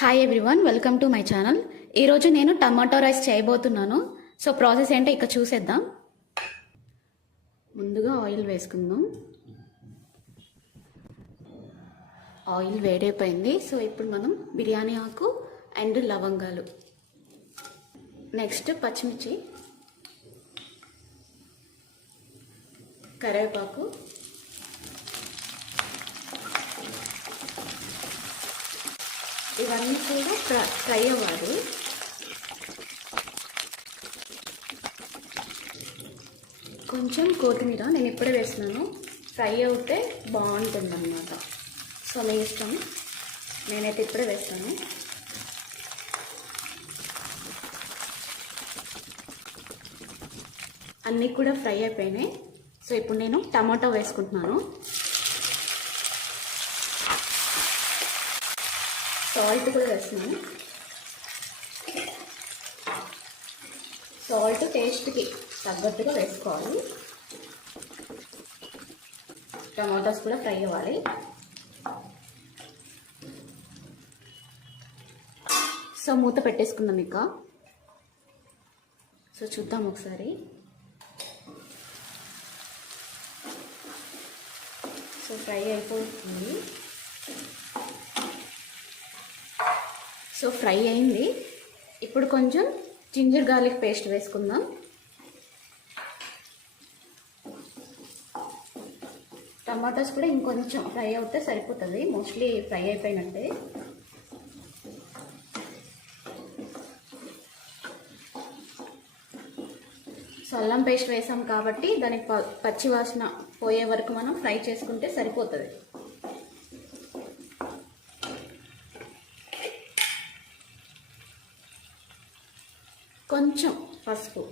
Hi everyone, welcome to my channel. ఈరోజు నేను tomato rice చేయబోతున్నాను. సో ప్రాసెస్ ఏంటో ఇక చూసేద్దాం. ముందుగా ఆయిల్ వేసుకుందాం. ఆయిల్ వేడైపోయింది. సో ఇప్పుడు మనం బిర్యానీ ఆకు అండ్ లవంగాలు, నెక్స్ట్ పచ్చిమిర్చి, కరివేపాకు, ఇవన్నీ కూడా ఫ్రై అవ్వాలి. కొంచెం కొత్తిమీర నేను ఇప్పుడే వేస్తున్నాను. ఫ్రై అవుతే బాగుంటుంది అన్నమాట. సో మీ ఇష్టం, నేనైతే ఇప్పుడే వేస్తాను. అన్నీ కూడా ఫ్రై అయిపోయినాయి. సో ఇప్పుడు నేను టమాటో వేసుకుంటున్నాను. సాల్ట్ కూడా వేస్తున్నాను. సాల్ట్ టేస్ట్కి తగ్గట్టుగా వేసుకోవాలి. టమాటోస్ కూడా ఫ్రై అవ్వాలి. సో మూత పెట్టేసుకుందాం ఇక. సో చూద్దాం ఒకసారి. సో ఫ్రై అయిపోతుంది. సో ఫ్రై అయింది. ఇప్పుడు కొంచెం జింజర్ గార్లిక్ పేస్ట్ వేసుకుందాం. టమాటాస్ కూడా ఇంకొంచెం ఫ్రై అవుతే సరిపోతుంది. మోస్ట్లీ ఫ్రై అయిపోయినట్టే. సో అల్లం పేస్ట్ వేసాం కాబట్టి దానికి పచ్చి వాసన పోయే వరకు మనం ఫ్రై చేసుకుంటే సరిపోతుంది. కొంచెం పసుపు,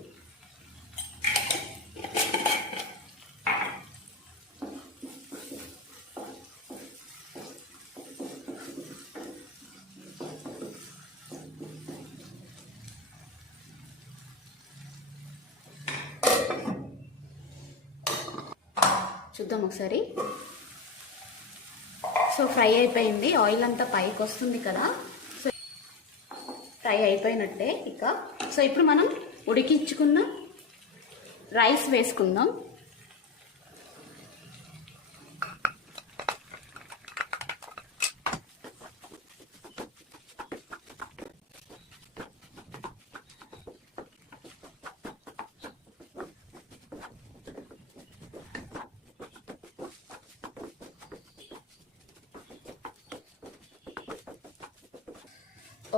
చూద్దాం ఒకసారి. సో ఫ్రై అయిపోయింది. ఆయిల్ అంతా పైకి వస్తుంది కదా. సో ఫ్రై అయిపోయినట్టే ఇక. సో ఇప్పుడు మనం ఉడికించుకున్న రైస్ వేసుకుందాం.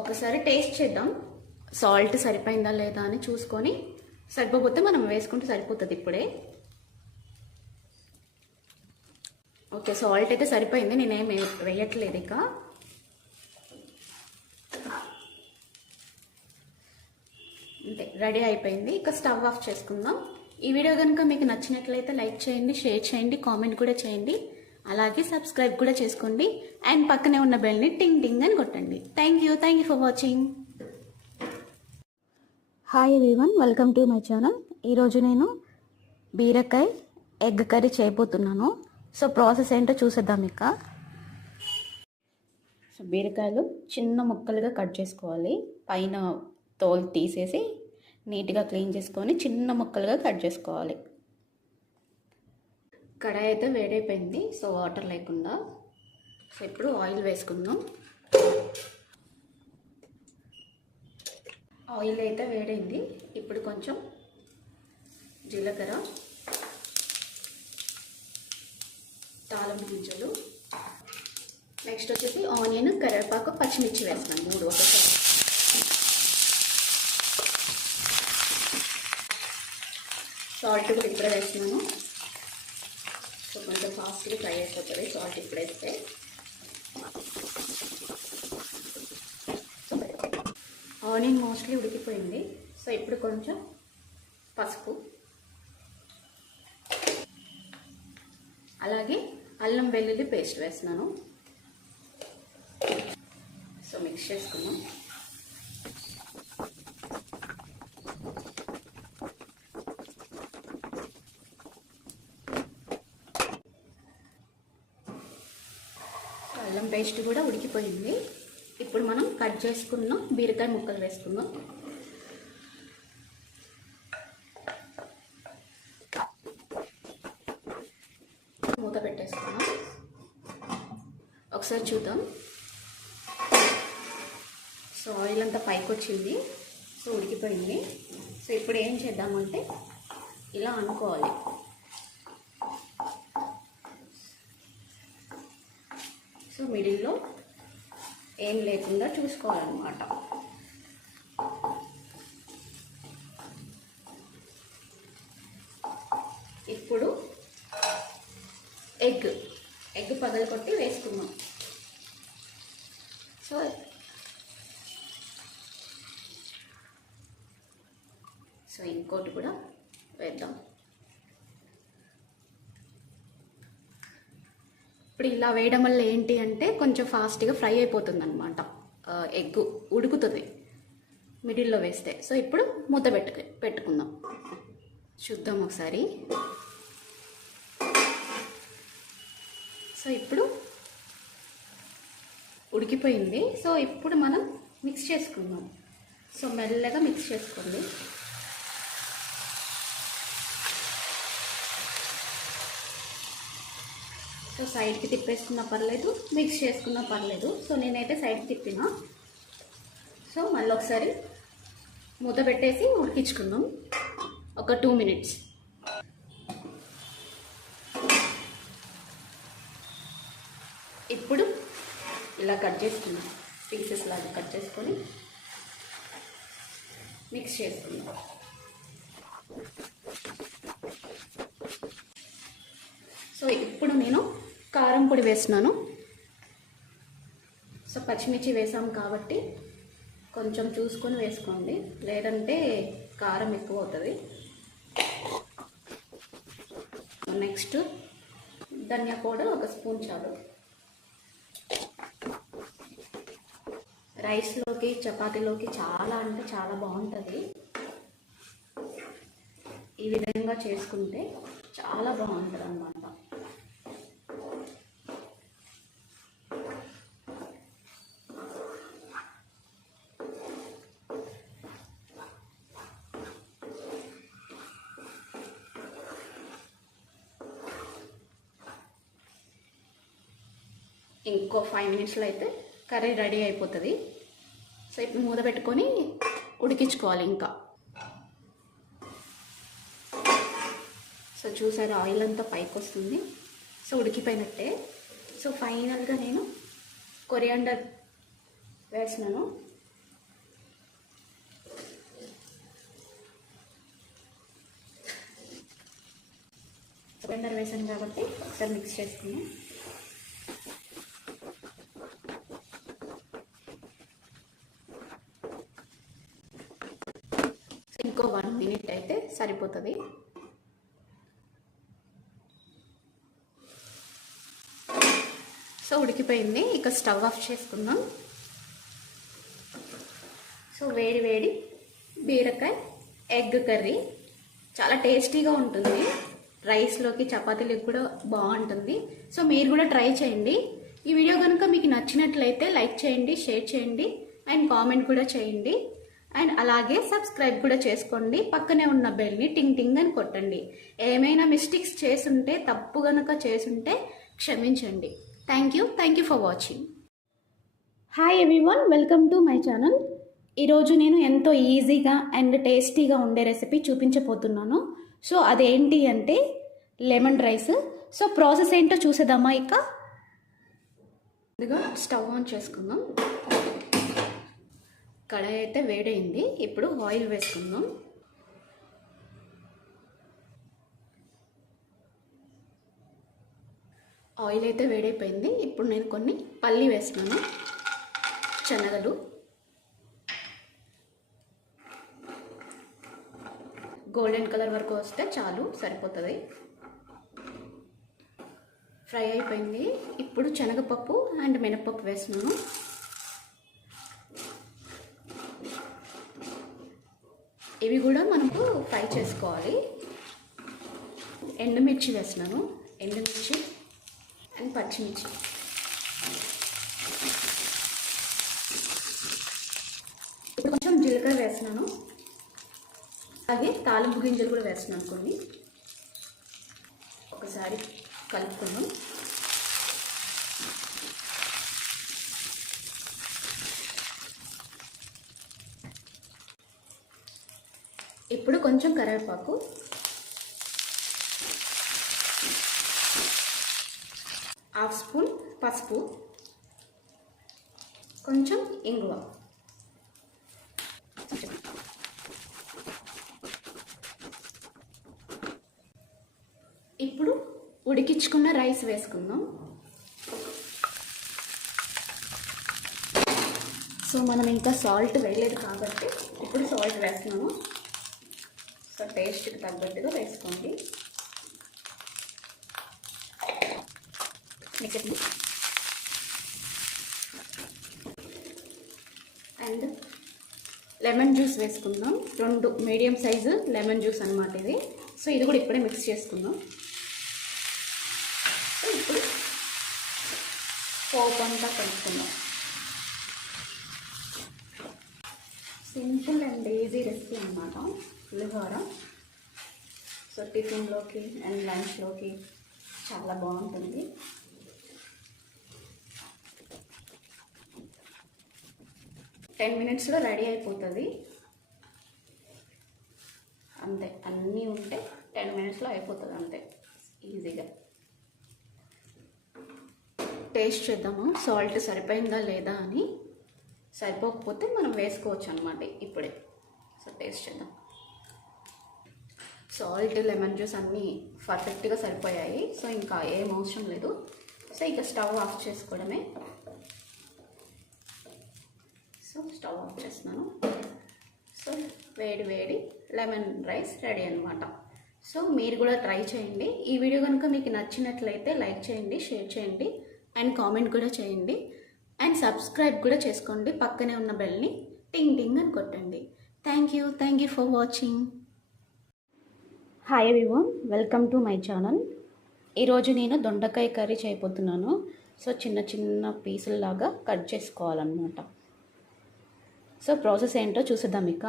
ఒకసారి టేస్ట్ చేద్దాం. సాల్ట్ సరిపోయిందా లేదా అని చూసుకొని, సరిపోతే మనం వేసుకుంటే సరిపోతుంది ఇప్పుడే. ఓకే, సాల్ట్ అయితే సరిపోయింది. నేనేం వేయట్లేదు ఇక. అంతే, రెడీ అయిపోయింది. ఇక స్టవ్ ఆఫ్ చేసుకుందాం. ఈ వీడియో కనుక మీకు నచ్చినట్లయితే లైక్ చేయండి, షేర్ చేయండి, కామెంట్ కూడా చేయండి. అలాగే సబ్స్క్రైబ్ కూడా చేసుకోండి. అండ్ పక్కనే ఉన్న బెల్ని టింగ్ టింగ్ అని కొట్టండి. Thank you for watching. Hi everyone, welcome to my channel. ఈరోజు నేను బీరకాయ ఎగ్ కర్రీ చేయబోతున్నాను. సో ప్రాసెస్ ఏంటో చూసేద్దాం ఇక. సో బీరకాయలు చిన్న ముక్కలుగా కట్ చేసుకోవాలి. పైన తోలు తీసేసి నీట్గా క్లీన్ చేసుకొని చిన్న ముక్కలుగా కట్ చేసుకోవాలి. కడాయి అయితే వేడైపోయింది. సో వాటర్ లేకుండా. సో ఇప్పుడు ఆయిల్ వేసుకుందాం. ఆయిల్ అయితే వేడైంది. ఇప్పుడు కొంచెం జీలకర్ర, తాలింపు గింజలు, నెక్స్ట్ వచ్చేసి ఆనియన్, కరివేపాకు, పచ్చిమిర్చి వేస్తున్నాను 3 ఒకసారి. సాల్ట్ కూడా ఇప్పుడే వేస్తున్నాను. సో కొంచెం ఫాస్ట్గా ఫ్రై అయిపోతుంది సాల్ట్ ఇప్పుడు వేస్తే. ఆనియన్ మోస్ట్లీ ఉడికిపోయింది. సో ఇప్పుడు కొంచెం పసుపు, అలాగే అల్లం వెల్లుల్లి పేస్ట్ వేస్తున్నాను. సో మిక్స్ చేసుకున్నాం. అల్లం పేస్ట్ కూడా ఉడికిపోయింది. ఇప్పుడు మనం కట్ చేసుకున్న బీరకాయ ముక్కలు వేసుకుందాం. మూత పెట్టేసుకున్నాం. ఒకసారి చూద్దాం. సో ఆయిల్ అంతా పైకి వచ్చింది. సో ఉడికిపోయింది. సో ఇప్పుడు ఏం చేద్దామంటే ఇలా అనుకోవాలి. సో మిడిల్లో ఏం లేకుండా చూసుకోవాలన్నమాట. ఇప్పుడు ఎగ్ పగలగొట్టి వేసుకుందాం. సో ఇంకోటి కూడా వేద్దాం. ఇప్పుడు ఇలా వేయడం వల్ల ఏంటి అంటే కొంచెం ఫాస్ట్గా ఫ్రై అయిపోతుంది అనమాట. ఎగ్ ఉడుకుతుంది మిడిల్లో వేస్తే. సో ఇప్పుడు మూత పెట్టుకుందాం. చూద్దాం ఒకసారి. సో ఇప్పుడు ఉడికిపోయింది. సో ఇప్పుడు మనం మిక్స్ చేసుకుందాం. సో మెల్లగా మిక్స్ చేసుకోండి. సో సైడ్కి తిప్పేసుకున్నా పర్లేదు, మిక్స్ చేసుకున్నా పర్లేదు. సో నేనైతే సైడ్కి తిప్పినా. సో మళ్ళీ ఒకసారి మూత పెట్టేసి ఉడికించుకుందాం ఒక 2 minutes. ఇప్పుడు ఇలా కట్ చేసుకుందాం. పీసెస్ లాగా కట్ చేసుకొని మిక్స్ చేసుకుందాం. సో ఇప్పుడు నేను కారం పొడి వేస్తున్నాను. సో పచ్చిమిర్చి వేసాం కాబట్టి కొంచెం చూసుకొని వేసుకోండి, లేదంటే కారం ఎక్కువ అవుతుంది. నెక్స్ట్ ధనియా పౌడర్ 1 స్పూన్ చాలు. రైస్లోకి చపాతీలోకి చాలా అంటే చాలా బాగుంటుంది. ఈ విధంగా చేసుకుంటే చాలా బాగుంటుంది అన్నమాట. ఇంకో 5 minutesలో అయితే కర్రీ రెడీ అయిపోతుంది. సో ఇప్పుడు మూత పెట్టుకొని ఉడికించుకోవాలి ఇంకా. సో చూసారు ఆయిల్ అంతా పైకి వస్తుంది. సో ఉడికిపోయినట్టే. సో ఫైనల్గా నేను కొరియాండర్ వేసినాను. కొరియాండర్ వేసాను కాబట్టి ఒకసారి మిక్స్ చేసుకున్నాను. ఇంకో 1 minute అయితే సరిపోతుంది. సో ఉడికిపోయింది. ఇక స్టవ్ ఆఫ్ చేసుకుందాం. సో వేడి వేడి బీరకాయ ఎగ్ కర్రీ చాలా టేస్టీగా ఉంటుంది. రైస్లోకి చపాతీలకు కూడా బాగుంటుంది. సో మీరు కూడా ట్రై చేయండి. ఈ వీడియో కనుక మీకు నచ్చినట్లయితే లైక్ చేయండి, షేర్ చేయండి అండ్ కామెంట్ కూడా చేయండి. అండ్ అలాగే సబ్స్క్రైబ్ కూడా చేసుకోండి. పక్కనే ఉన్న బెల్ని టింగ్ టింగ్ అని కొట్టండి. ఏమైనా మిస్టేక్స్ చేసుంటే, తప్పు కనుక చేసుంటే క్షమించండి. Thank you for watching. Hi everyone, welcome to my channel. ఈరోజు నేను ఎంతో ఈజీగా అండ్ టేస్టీగా ఉండే రెసిపీ చూపించబోతున్నాను. సో అదేంటి అంటే లెమన్ రైస్. సో ప్రాసెస్ ఏంటో చూసేద్దామా. ఇక ముందుగా స్టవ్ ఆన్ చేసుకుందాం. కడాయి అయితే వేడైంది. ఇప్పుడు ఆయిల్ వేసుకుందాం. ఆయిల్ అయితే వేడైపోయింది. ఇప్పుడు నేను కొన్ని పల్లి వేస్తున్నాను, శనగలు, గోల్డెన్ కలర్ వరకు వస్తే చాలు, సరిపోతుంది. ఫ్రై అయిపోయింది. ఇప్పుడు శనగపప్పు అండ్ మినపప్పు వేస్తున్నాను. ఇవి కూడా మనకు ఫ్రై చేసుకోవాలి. ఎండుమిర్చి వేస్తున్నాను, ఎండుమిర్చి అండ్ పచ్చిమిర్చి. జీలకర్ర వేస్తున్నాను, అలాగే తాలింపు గింజలు కూడా వేస్తున్నాను కొన్ని. ఒకసారి కలుపుకుందాం. ఇప్పుడు కొంచెం కరివేపాకు, హాఫ్ స్పూన్ పసుపు, కొంచెం ఇంగువ. ఇప్పుడు ఉడికించుకున్న రైస్ వేసుకుందాం. సో మనం ఇంకా సాల్ట్ వేయలేదు కాబట్టి ఇప్పుడు సాల్ట్ వేస్తున్నాము. సో టేస్ట్కి తగ్గట్టుగా వేసుకోండి. అండ్ లెమన్ జ్యూస్ వేసుకుందాం. 2 మీడియం సైజు లెమన్ జ్యూస్ అనమాట ఇది. సో ఇది కూడా ఇప్పుడే మిక్స్ చేసుకుందాం. సో ఇప్పుడు పోపు అంతా కలుపుకుందాం. సింపుల్ అండ్ ఈజీ రెసిపీ అన్నమాట పులిహోర. సో టిఫిన్లోకి అండ్ లంచ్లోకి చాలా బాగుంటుంది. టెన్ మినిట్స్లో రెడీ అయిపోతుంది. అంతే, అన్నీ ఉంటే 10 మినిట్స్లో అయిపోతుంది అంతే ఈజీగా. టేస్ట్ చేద్దాము సాల్ట్ సరిపోయిందా లేదా అని. సరిపోకపోతే మనం వేసుకోవచ్చు అనమాట ఇప్పుడే. సో టేస్ట్ చేద్దాం. సాల్ట్, లెమన్ జ్యూస్ అన్నీ పర్ఫెక్ట్గా సరిపోయాయి. సో ఇంకా ఏం అవసరం లేదు. సో ఇక స్టవ్ ఆఫ్ చేసుకోవడమే. సో స్టవ్ ఆఫ్ చేస్తున్నాను. సో వేడి వేడి లెమన్ రైస్ రెడీ అనమాట. సో మీరు కూడా ట్రై చేయండి. ఈ వీడియో కనుక మీకు నచ్చినట్లయితే లైక్ చేయండి, షేర్ చేయండి అండ్ కామెంట్ కూడా చేయండి. అండ్ సబ్స్క్రైబ్ కూడా చేసుకోండి. పక్కనే ఉన్న బెల్ని టింగ్ టింగ్ అని కొట్టండి. Thank you for watching. Hi everyone, welcome to my channel. ఈరోజు నేను దొండకాయ కర్రీ చేయబోతున్నాను. సో చిన్న చిన్న పీసుల్లాగా కట్ చేసుకోవాలన్నమాట. సో ప్రాసెస్ ఏంటో చూసేద్దాం. ఇక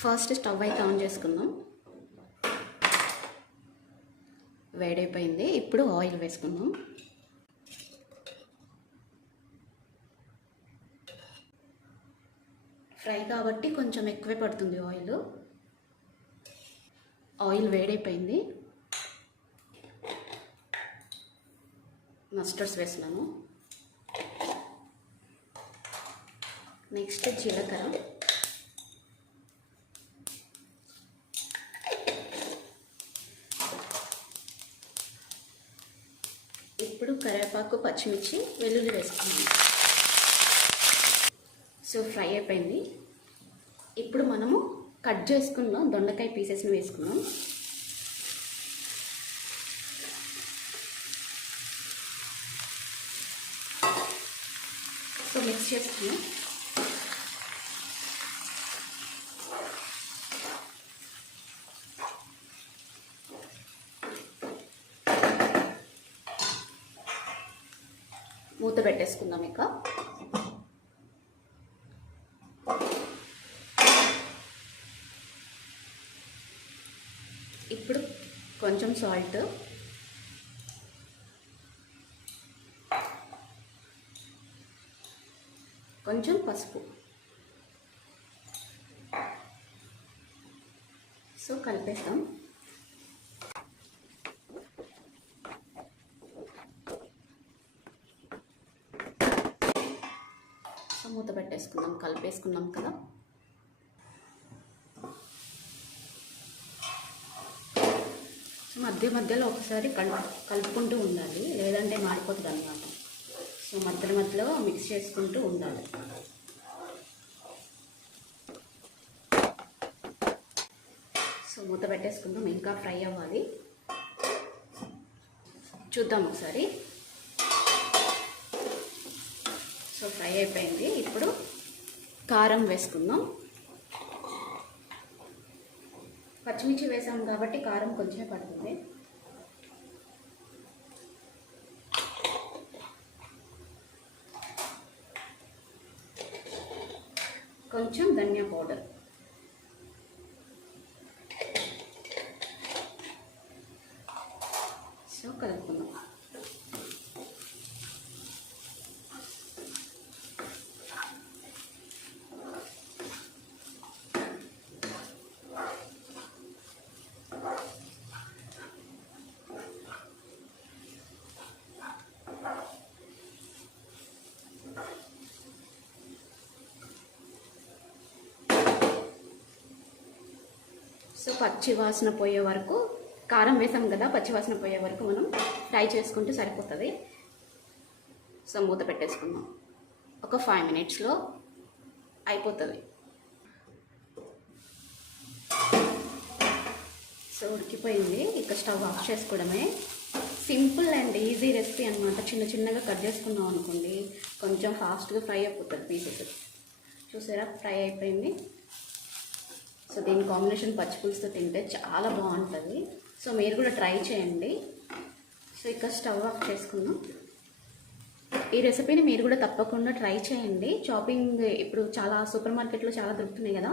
ఫస్ట్ స్టవ్ అయితే ఆన్ చేసుకుందాం. వేడైపోయింది. ఇప్పుడు ఆయిల్ వేసుకుందాం. ఫ్రై కాబట్టి కొంచెం ఎక్కువే పడుతుంది ఆయిల్. ఆయిల్ వేడైపోయింది. మస్టర్డ్స్ వేసినాను. నెక్స్ట్ జీలకర్ర, ఇప్పుడు కరివేపాకు, పచ్చిమిర్చి, వెల్లుల్లి వేసుకున్నాను. సో ఫ్రై అయిపోయింది. ఇప్పుడు మనము కట్ చేసుకున్న దొండకాయ పీసెస్ని వేసుకున్నాం. సో మిక్స్ చేసుకున్నాం. మూత పెట్టేసుకుందాం. ఇక ఇప్పుడు కొంచెం సాల్ట్, కొంచెం పసుపు. సో కలిపేస్తాం. సో మూత పెట్టేసుకుందాం. కలిపేసుకున్నాం కదా. మధ్య మధ్యలో ఒకసారి కలుపుకుంటూ ఉండాలి, లేదంటే మాడిపోతుంది అన్నమాట. సో మధ్యలో మిక్స్ చేసుకుంటూ ఉండాలి. సో మూత పెట్టేసుకుందాం. ఇంకా ఫ్రై అవ్వాలి. చూద్దాం ఒకసారి. సో ఫ్రై అయిపోయింది. ఇప్పుడు కారం వేసుకుందాం. పచ్చిమిర్చి వేసాం కాబట్టి కారం కొంచెమే పడుతుంది. కొంచెం ధనియా పౌడర్, సో కలుపుకుందాం. సో పచ్చి వాసన పోయే వరకు, కారం వేసాం కదా, పచ్చి వాసన పోయే వరకు మనం ఫ్రై చేసుకుంటే సరిపోతుంది. సో మూత పెట్టేసుకుందాం. ఒక 5 మినిట్స్లో అయిపోతుంది. సో ఉడికిపోయింది. ఇక స్టవ్ ఆఫ్ చేసుకోవడమే. సింపుల్ అండ్ ఈజీ రెసిపీ అనమాట. చిన్న చిన్నగా కట్ చేసుకున్నాం అనుకోండి, కొంచెం ఫాస్ట్గా ఫ్రై అయిపోతుంది పీసెస్. చూసారా, ఫ్రై అయిపోయింది. సో దీని కాంబినేషన్ పచ్చి పులుసుతో తింటే చాలా బాగుంటుంది. సో మీరు కూడా ట్రై చేయండి. సో ఇక స్టవ్ ఆఫ్ చేసుకుందాం. ఈ రెసిపీని మీరు కూడా తప్పకుండా ట్రై చేయండి. చాపింగ్ ఇప్పుడు చాలా సూపర్ మార్కెట్లో చాలా దొరుకుతున్నాయి కదా,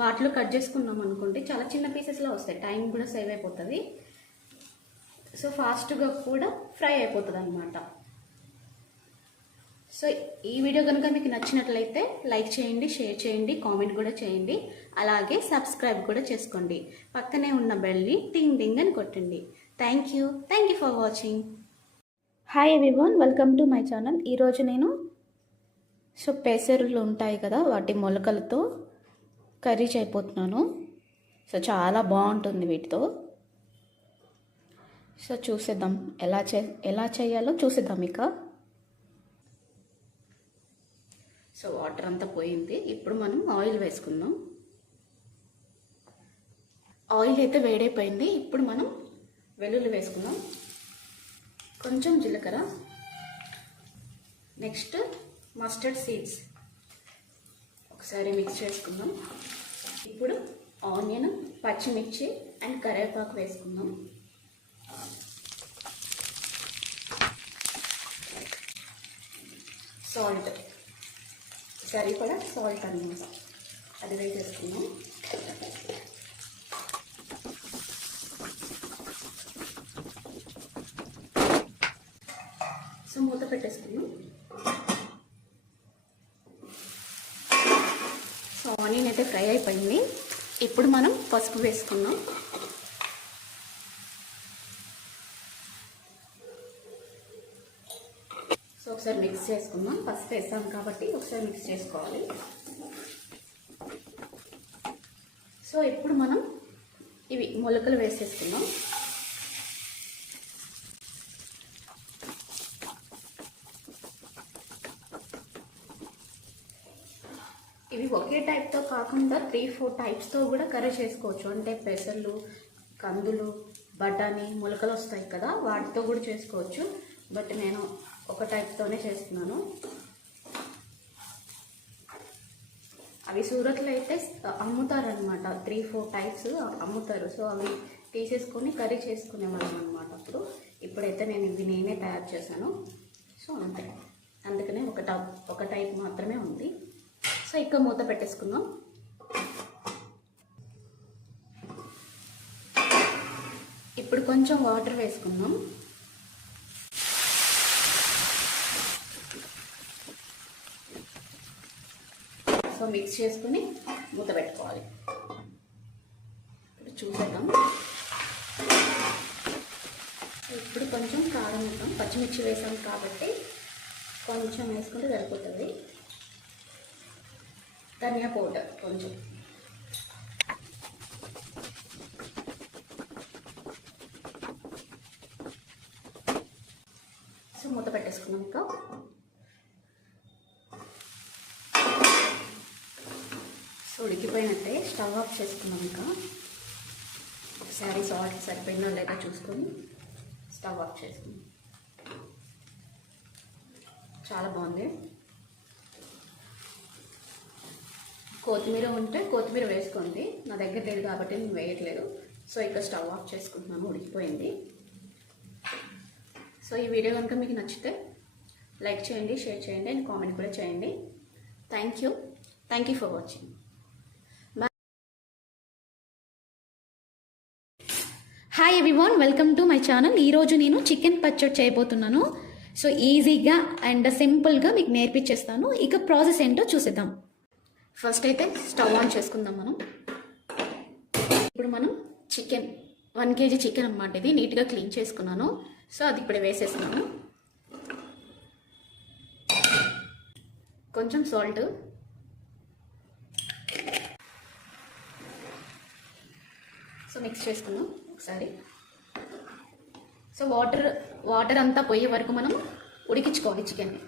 వాటిలో కట్ చేసుకున్నాం అనుకోండి, చాలా చిన్న పీసెస్లో వస్తాయి. టైం కూడా సేవ్ అయిపోతుంది. సో ఫాస్ట్గా కూడా ఫ్రై అయిపోతుంది అన్నమాట. సో ఈ వీడియో కనుక మీకు నచ్చినట్లయితే లైక్ చేయండి, షేర్ చేయండి, కామెంట్ కూడా చేయండి. అలాగే సబ్స్క్రైబ్ కూడా చేసుకోండి. పక్కనే ఉన్న బెల్ని టింగ్ టింగ్ అని కొట్టండి. Thank you for watching. Hi everyone, welcome to my channel. ఈరోజు నేను పెసర్లు ఉంటాయి కదా, వాటి మొలకలతో కర్రీ చేయబోతున్నాను. సో చాలా బాగుంటుంది వీటితో. సో చూసేద్దాం ఎలా చేయాలో చూసేద్దాం. ఇక సో వాటర్ అంతా పోయింది. ఇప్పుడు మనం ఆయిల్ వేసుకుందాం. ఆయిల్ అయితే వేడైపోయింది. ఇప్పుడు మనం వెల్లుల్లి వేసుకుందాం, కొంచెం జీలకర్ర, నెక్స్ట్ మస్టర్డ్ సీడ్స్ ఒకసారి మిక్స్ చేసుకుందాం. ఇప్పుడు ఆనియన్, పచ్చిమిర్చి అండ్ కరివేపాకు వేసుకుందాం. సాల్ట్, సరిపడా సాల్ట్ అన్నమాట, అది వేసేసుకున్నాం. సో మూత పెట్టేసుకున్నాం. సో ఆనియన్ అయితే ఫ్రై అయిపోయింది. ఇప్పుడు మనం పసుపు వేసుకున్నాం. సో ఒకసారి మిక్స్ చేసుకుందాం. పసుపు వేసాం కాబట్టి ఒకసారి మిక్స్ చేసుకోవాలి. సో ఇప్పుడు మనం ఇవి మొలకలు వేసేసుకుందాం. ఇవి ఒకే టైప్తో కాకుండా 3-4 టైప్స్తో కూడా కర్రీ చేసుకోవచ్చు. అంటే పెసర్లు, కందులు, బఠానీ, మొలకలు వస్తాయి కదా, వాటితో కూడా చేసుకోవచ్చు. బట్ నేను ఒక టైప్తోనే చేస్తున్నాను. అవి సూరత్లో అయితే అమ్ముతారనమాట, 3-4 టైప్స్ అమ్ముతారు. సో అవి తీసేసుకొని కర్రీ చేసుకునేవాళ్ళం అనమాట అప్పుడు. ఇప్పుడైతే నేను ఇవి నేనే తయారు చేశాను. సో అంతే, అందుకనే ఒక టైప్ మాత్రమే ఉంది. సో ఇక మూత పెట్టేసుకుందాం. ఇప్పుడు కొంచెం వాటర్ వేసుకుందాం. సో మిక్స్ చేసుకుని మూత పెట్టుకోవాలి. ఇప్పుడు చూసేద్దాం. ఇప్పుడు కొంచెం కారం వేద్దాం. పచ్చిమిర్చి వేసాం కాబట్టి కొంచెం వేసుకుంటే సరిపోతుంది. ధనియా పౌడర్ కొంచెం, సో మూత పెట్టేసుకున్నాం. ఇంకా సో ఉడికిపోయినట్టే, స్టవ్ ఆఫ్ చేసుకున్నాం. ఇంకా ఒకసారి సాల్ట్ సరిపోయిందో లేదో చూసుకొని స్టవ్ ఆఫ్ చేసుకున్నాం. చాలా బాగుంది. కొత్తిమీర ఉంటే కొత్తిమీర వేసుకోండి, నా దగ్గర లేదు కాబట్టి నేను వేయట్లేదు. సో ఇక స్టవ్ ఆఫ్ చేసుకుంటున్నాను, ఉడికిపోయింది. సో ఈ వీడియో కనుక మీకు నచ్చితే లైక్ చేయండి, షేర్ చేయండి అండ్ కామెంట్ కూడా చేయండి. Thank you thank you for watching. Hi everyone, welcome to my channel. ఈరోజు నేను చికెన్ పచ్చడి చేయబోతున్నాను. సో ఈజీగా అండ్ సింపుల్గా మీకు నేర్పించేస్తాను. ఇక ప్రాసెస్ ఏంటో చూసేద్దాం. ఫస్ట్ అయితే స్టవ్ ఆన్ చేసుకుందాం మనం. ఇప్పుడు మనం చికెన్ 1 kg చికెన్ అన్నమాట. ఇది నీట్గా క్లీన్ చేసుకున్నాను. సో అది ఇప్పుడు వేసేస్తున్నాను. కొంచెం సాల్ట్, సో మిక్స్ చేసుకుందాం ఒకసారి. సో వాటర్ అంతా పోయే వరకు మనం ఉడికించుకోవాలి చికెన్ని.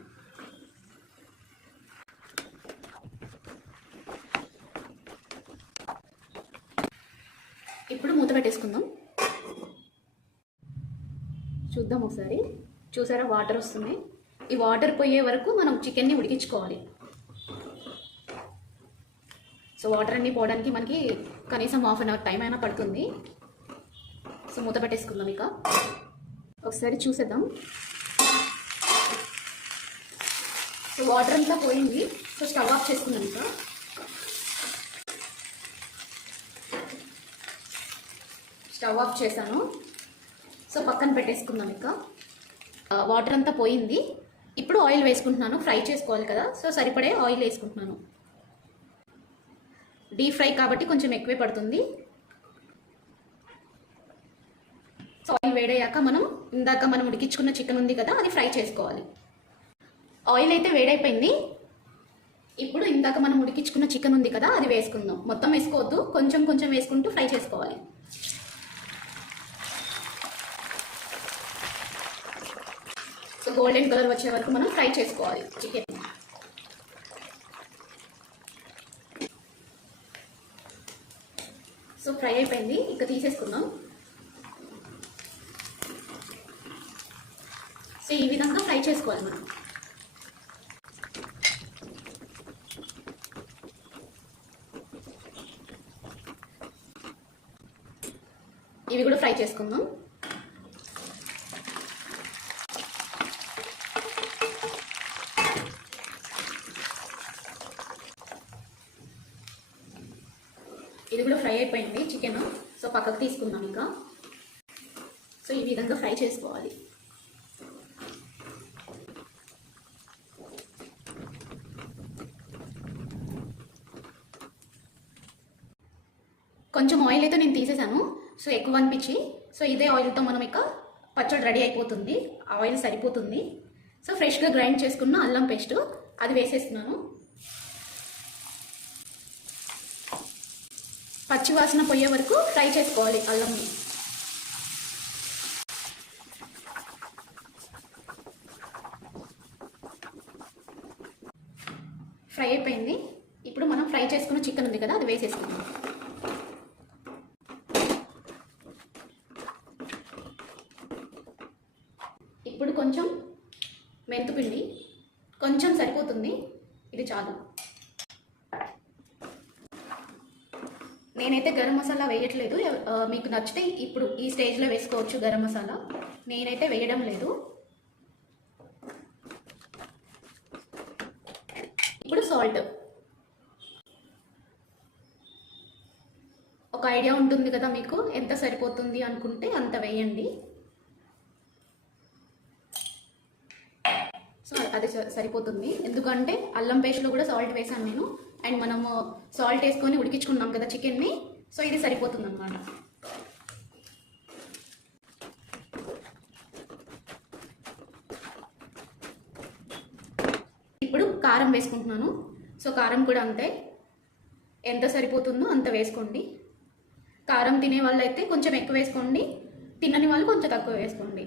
ఇప్పుడు మూత పెట్టేసుకుందాం. చూద్దాం ఒకసారి. చూసారా, వాటర్ వస్తుంది. ఈ వాటర్ పోయే వరకు మనం చికెన్ని ఉడికించుకోవాలి. సో వాటర్ అన్నీ పోవడానికి మనకి కనీసం 1/2 అవర్ టైం అయినా పడుతుంది. సో మూత పెట్టేసుకుందాం. ఇక ఒకసారి చూసేద్దాం. సో వాటర్ అంతా పోయింది. సో స్టవ్ ఆఫ్ చేసుకుందాం. ఇక స్టవ్ ఆఫ్ చేశాను. సో పక్కన పెట్టేసుకుందాం. ఇక వాటర్ అంతా పోయింది. ఇప్పుడు ఆయిల్ వేసుకుంటున్నాను. ఫ్రై చేసుకోవాలి కదా, సో సరిపడే ఆయిల్ వేసుకుంటున్నాను. డీప్ ఫ్రై కాబట్టి కొంచెం ఎక్కువే పడుతుంది. సో ఆయిల్ వేడయ్యాక ఇందాక మనం ఉడికించుకున్న చికెన్ ఉంది కదా, అది ఫ్రై చేసుకోవాలి. ఆయిల్ అయితే వేడైపోయింది. ఇప్పుడు ఇందాక మనం ఉడికించుకున్న చికెన్ ఉంది కదా, అది వేసుకుందాం. మొత్తం వేసుకోవద్దు, కొంచెం కొంచెం వేసుకుంటూ ఫ్రై చేసుకోవాలి. సో గోల్డెన్ కలర్ వచ్చే వరకు మనం ఫ్రై చేసుకోవాలి చికెన్. సో ఫ్రై అయిపోయింది. ఇక తీసేసుకుందాం. సో ఈ విధంగా ఫ్రై చేసుకోవాలి మనం. ఇవి కూడా ఫ్రై చేసుకుందాం. ఇది కూడా ఫ్రై అయిపోయింది చికెన్. సో పక్కకు తీసుకుందాం. ఇంకా సో ఈ విధంగా ఫ్రై చేసుకోవాలి. కొంచెం ఆయిల్ అయితే నేను తీసేసాను. సో ఎక్కువ అనిపించి, సో ఇదే ఆయిల్తో మనం ఇక పచ్చడి రెడీ అయిపోతుంది. ఆయిల్ సరిపోతుంది. సో ఫ్రెష్గా గ్రైండ్ చేసుకున్న అల్లం పేస్ట్ అది వేసేస్తున్నాను. పచ్చి వాసన పోయే వరకు ఫ్రై చేసుకోవాలి అల్లంని. ఫ్రై అయిపోయింది. ఇప్పుడు మనం ఫ్రై చేసుకున్న చికెన్ ఉంది కదా, అది వేసేసుకుందాం. ఇప్పుడు కొంచెం మెంతుపిండి, కొంచెం సరిపోతుంది, ఇది చాలు. నేనైతే గరం మసాలా వేయట్లేదు. మీకు నచ్చితే ఇప్పుడు ఈ స్టేజ్లో వేసుకోవచ్చు గరం మసాలా. నేనైతే వేయడం లేదు. ఇప్పుడు సాల్ట్. ఒక ఐడియా ఉంటుంది కదా మీకు, ఎంత సరిపోతుంది అనుకుంటే అంత వేయండి. సో అది సరిపోతుంది. ఎందుకంటే అల్లం పేస్ట్లో కూడా సాల్ట్ వేసాను నేను. అండ్ మనము సాల్ట్ వేసుకొని ఉడికించుకున్నాం కదా చికెన్ని. సో ఇది సరిపోతుంది అన్నమాట. ఇప్పుడు కారం వేసుకుంటున్నాను. సో కారం కూడా అంతే, ఎంత సరిపోతుందో అంత వేసుకోండి. కారం తినే వాళ్ళు అయితే కొంచెం ఎక్కువ వేసుకోండి, తినని వాళ్ళు కొంచెం తక్కువ వేసుకోండి.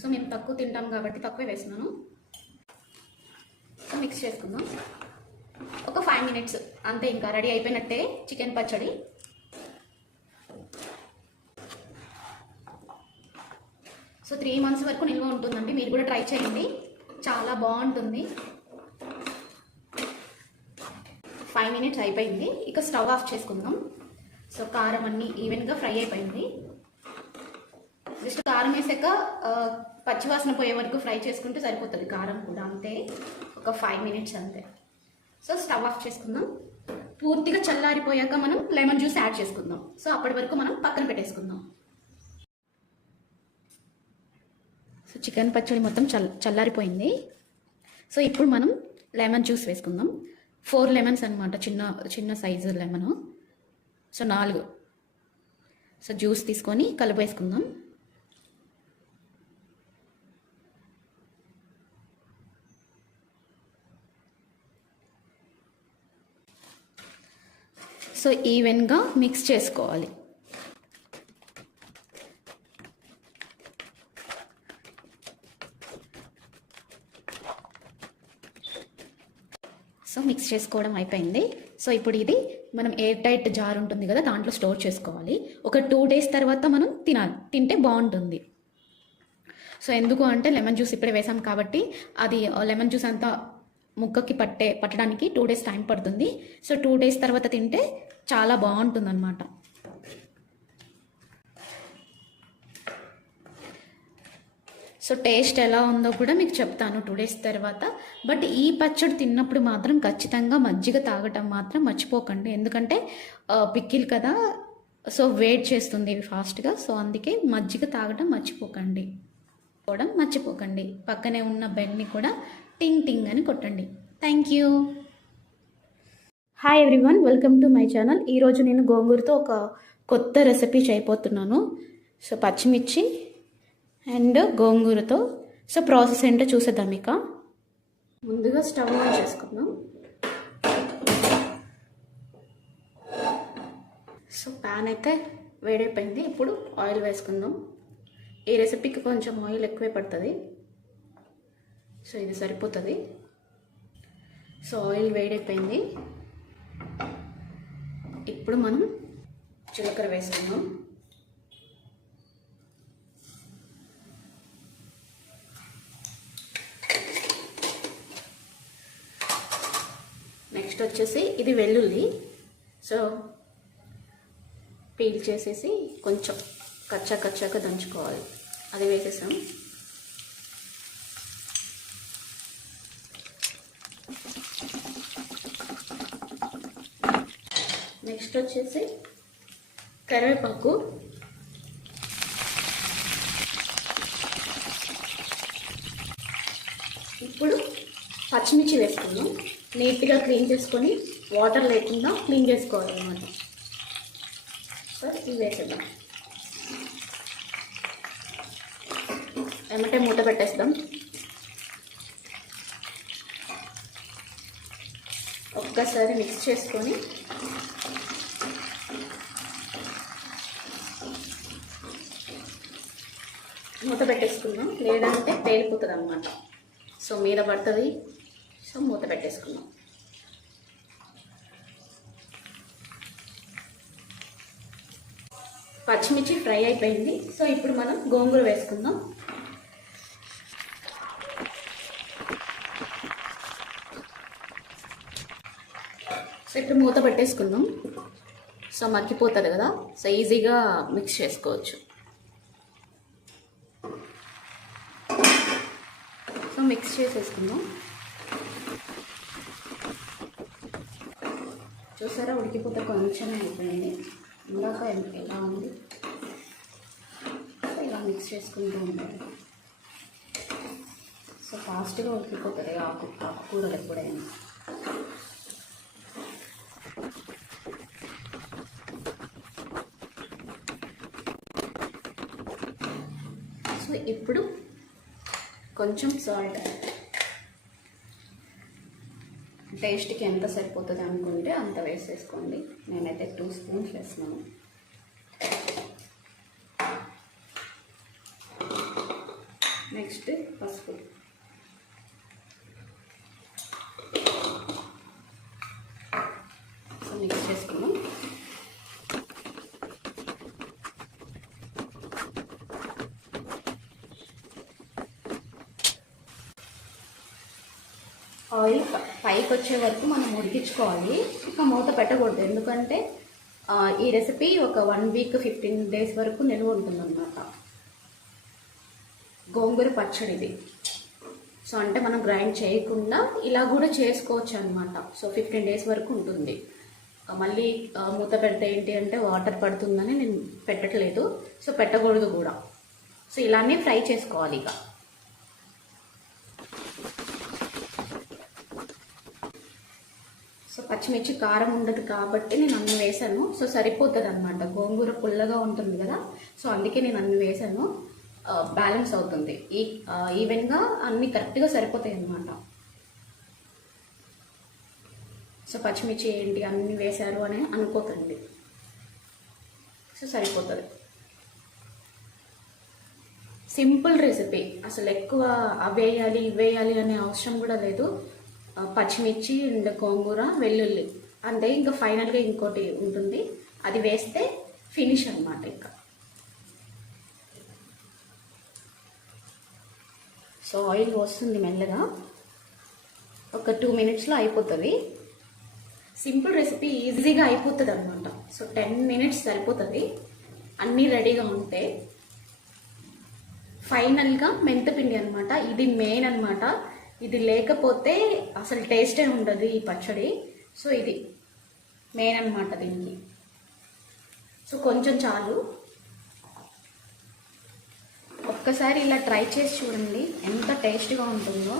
సో మేము తక్కువ తింటాం కాబట్టి తక్కువ వేస్తున్నాను. సో మిక్స్ చేసుకుందాం. ఒక 5 minutes అంతే, ఇంకా రెడీ అయిపోయినట్టే చికెన్ పచ్చడి. సో 3 months వరకు నిల్వ ఉంటుందండి. మీరు కూడా ట్రై చేయండి, చాలా బాగుంటుంది. 5 minutes అయిపోయింది. ఇక స్టవ్ ఆఫ్ చేసుకుందాం. సో కారం అన్నీ ఈవెన్గా ఫ్రై అయిపోయింది. జస్ట్ కారం వేసాక పచ్చివాసన పోయే వరకు ఫ్రై చేసుకుంటే సరిపోతుంది. కారం కూడా అంతే, ఒక 5 minutes అంతే. సో స్టవ్ ఆఫ్ చేసుకుందాం. పూర్తిగా చల్లారిపోయాక మనం లెమన్ జ్యూస్ యాడ్ చేసుకుందాం. సో అప్పటి వరకు మనం పక్కన పెట్టేసుకుందాం. సో చికెన్ పచ్చడి మొత్తం చల్లారిపోయింది. సో ఇప్పుడు మనం లెమన్ జ్యూస్ వేసుకుందాం. 4 లెమన్స్ అనమాట, చిన్న చిన్న size lemon. So 4. So juice తీసుకొని కలిపేసుకుందాం. సో ఈవెన్గా మిక్స్ చేసుకోవాలి. సో మిక్స్ చేసుకోవడం అయిపోయింది. సో ఇప్పుడు ఇది మనం ఎయిర్ టైట్ జార్ ఉంటుంది కదా, దాంట్లో స్టోర్ చేసుకోవాలి. ఒక 2 days తర్వాత మనం తింటే బాగుంటుంది. సో ఎందుకు అంటే లెమన్ జ్యూస్ ఇప్పుడే వేసాం కాబట్టి అది లెమన్ జ్యూస్ అంతా ముక్కకి పట్టడానికి 2 days టైం పడుతుంది. సో 2 days తర్వాత తింటే చాలా బాగుంటుంది అన్నమాట. సో టేస్ట్ ఎలా ఉందో కూడా మీకు చెప్తాను 2 days తర్వాత. బట్ ఈ పచ్చడి తిన్నప్పుడు మాత్రం ఖచ్చితంగా మజ్జిగ తాగటం మాత్రం మర్చిపోకండి. ఎందుకంటే పిక్కిల్ కదా, సో వెయిట్ చేస్తుంది ఫాస్ట్గా. సో అందుకే మజ్జిగ తాగటం మర్చిపోకండి. పక్కనే ఉన్న బెల్ని కూడా టింగ్ టింగ్ అని కొట్టండి. Thank you. Hi everyone, welcome to my channel. ఈరోజు నేను గోంగూరతో ఒక కొత్త రెసిపీ చేయబోతున్నాను. సో పచ్చిమిర్చి అండ్ గోంగూరతో. సో ప్రాసెస్ ఏంటో చూసేద్దాం. ఇక ముందుగా స్టవ్ ఆన్ చేసుకుందాం. సో ప్యాన్ అయితే వేడైపోయింది. ఇప్పుడు ఆయిల్ వేసుకుందాం. ఈ రెసిపీకి కొంచెం ఆయిల్ ఎక్కువే పడుతుంది. సో ఇది సరిపోతుంది. సో ఆయిల్ వేడైపోయింది. ఇప్పుడు మనం జీలకర్ర వేసుకుందాం. నెక్స్ట్ వచ్చేసి ఇది వెల్లుల్లి. సో పీల్ చేసేసి కొంచెం కచ్చాగా దంచుకోవాలి. అది వేసేసాం. నెక్స్ట్ వచ్చేసి కరివేపాకు. ఇప్పుడు పచ్చిమిర్చి వేసుకుందాం. నీట్గా క్లీన్ చేసుకొని వాటర్ లేకుండా క్లీన్ చేసుకోవాలన్నమాట. సో ఇవి వేసేద్దాం. ఏమంటే మూత పెట్టేస్తాం. ఒక్కసారి మిక్స్ చేసుకొని మూత పెట్టేసుకుందాం, లేదంటే పేలిపోతుంది అన్నమాట. సో మీద పడుతుంది. సో మూత పెట్టేసుకుందాం. పచ్చిమిర్చి ఫ్రై అయిపోయింది. సో ఇప్పుడు మనం గోంగూర వేసుకుందాం. సో ఇప్పుడు మూత పెట్టేసుకుందాం. సో మగ్గిపోతుంది కదా, సో ఈజీగా మిక్స్ చేసుకోవచ్చు. సో మిక్స్ చేసేసుకుందాం. చూసారా, ఉడికిపోతే కొంచెమే అయిపోయింది. ఇందాక ఎలా ఉంది. సో ఇలా మిక్స్ చేసుకుంటూ ఉండాలి. సో ఫాస్ట్గా ఉడికిపోతుంది ఆకుకూరలు ఎప్పుడైనా. సో ఇప్పుడు కొంచెం సాల్ట్, టేస్ట్కి ఎంత సరిపోతుంది అనుకుంటే అంత వేసేసుకోండి. నేనైతే 2 spoons వేస్తున్నాను. నెక్స్ట్ పసుపు. సో మిక్స్ చేసుకున్నాం. ఆయిల్ పైకి వచ్చే వరకు మనం ఉడికించుకోవాలి. ఇక మూత పెట్టకూడదు, ఎందుకంటే ఈ రెసిపీ ఒక 1 week 15 days వరకు నిల్వ ఉంటుందన్నమాట. గోంగూర పచ్చడిది. సో అంటే మనం గ్రైండ్ చేయకుండా ఇలా కూడా చేసుకోవచ్చు అనమాట. సో 15 days వరకు ఉంటుంది. మళ్ళీ మూత పెడితే ఏంటి అంటే వాటర్ పడుతుందని నేను పెట్టట్లేదు. సో పెట్టకూడదు కూడా. సో ఇలానే ఫ్రై చేసుకోవాలి ఇక. సో పచ్చిమిర్చి కారం ఉండదు కాబట్టి నేను అన్ని వేసాను. సో సరిపోతుంది అనమాట. గోంగూర పుల్లగా ఉంటుంది కదా, సో అందుకే నేను అన్ని వేసాను. బ్యాలెన్స్ అవుతుంది, ఈవెన్గా అన్ని కరెక్ట్గా సరిపోతాయి అన్నమాట. సో పచ్చిమిర్చి ఏంటి అన్ని వేశారు అని అనుకోకండి. సో సరిపోతుంది. సింపుల్ రెసిపీ, అసలు ఎక్కువ అవేయాలి ఇవేయాలి అనే అవసరం కూడా లేదు. పచ్చిమిర్చి అండ్ గోంగూర వెల్లుల్లి అంతే. ఇంకా ఫైనల్గా ఇంకోటి ఉంటుంది, అది వేస్తే ఫినిష్ అనమాట. ఇంకా సో ఆయిల్ వస్తుంది మెల్లగా, ఒక 2 minutesలో అయిపోతుంది. సింపుల్ రెసిపీ, ఈజీగా అయిపోతుంది అనమాట. సో 10 minutes సరిపోతుంది అన్నీ రెడీగా ఉంటే. ఫైనల్గా మెంతపిండి అనమాట, ఇది మెయిన్ అనమాట. ఇది లేకపోతే అసలు టేస్టే ఉండదు ఈ పచ్చడి. సో ఇది మెయిన్ అనమాట దీనికి. సో కొంచెం చాలు. ఒక్కసారి ఇలా ట్రై చేసి చూడండి, ఎంత టేస్ట్గా ఉంటుందో.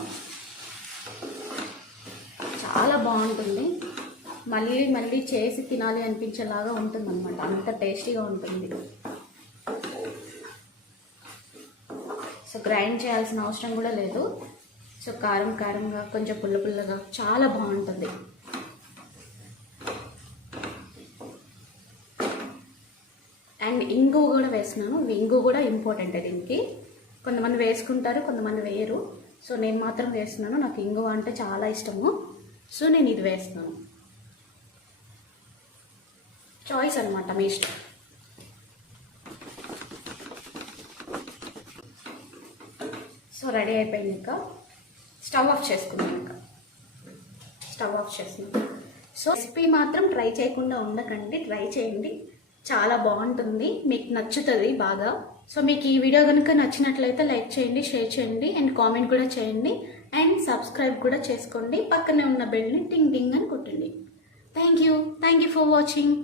చాలా బాగుంటుంది, మళ్ళీ మళ్ళీ చేసి తినాలి అనిపించేలాగా ఉంటుంది అనమాట. అంత టేస్టీగా ఉంటుంది. సో గ్రైండ్ చేయాల్సిన అవసరం కూడా లేదు. సో కారం కారంగా కొంచెం పుల్ల పుల్లగా చాలా బాగుంటుంది. అండ్ ఇంగు కూడా వేస్తున్నాను. ఇంగు కూడా ఇంపార్టెంట్ దీనికి. కొంతమంది వేసుకుంటారు, కొంతమంది వేయరు. సో నేను మాత్రం వేస్తున్నాను, నాకు ఇంగు అంటే చాలా ఇష్టము. సో నేను ఇది వేస్తున్నాను. చాయిస్ అనమాట, మీ ఇష్టం. సో రెడీ అయిపోయింది. ఇంకా స్టవ్ ఆఫ్ చేసుకున్నాం. ఇంకా స్టవ్ ఆఫ్ చేస్తున్నాం. సో రెసిపీ మాత్రం ట్రై చేయకుండా ఉండకండి, ట్రై చేయండి, చాలా బాగుంటుంది, మీకు నచ్చుతుంది బాగా. సో మీకు ఈ వీడియో కనుక నచ్చినట్లయితే లైక్ చేయండి, షేర్ చేయండి అండ్ కామెంట్ కూడా చేయండి అండ్ సబ్స్క్రైబ్ కూడా చేసుకోండి. పక్కనే ఉన్న బెల్ని టింగ్ టింగ్ అని కొట్టండి. Thank you for watching.